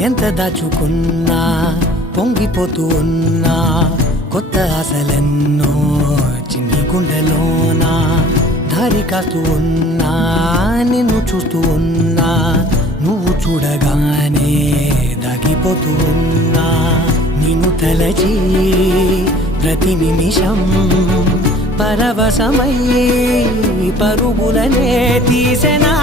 ఎంత దాచుకున్నా పొంగిపోతూ ఉన్నా కొత్త ఆశలెన్నో చిన్ని గుండెలోనా దారి కాస్తూ ఉన్నా నిన్ను చూస్తూ ఉన్నా నువ్వు చూడగానే దాగిపోతూ ఉన్నా నిన్ను తలచి ప్రతి నిమిషం పరవశమై పరుగులనే తీసెనా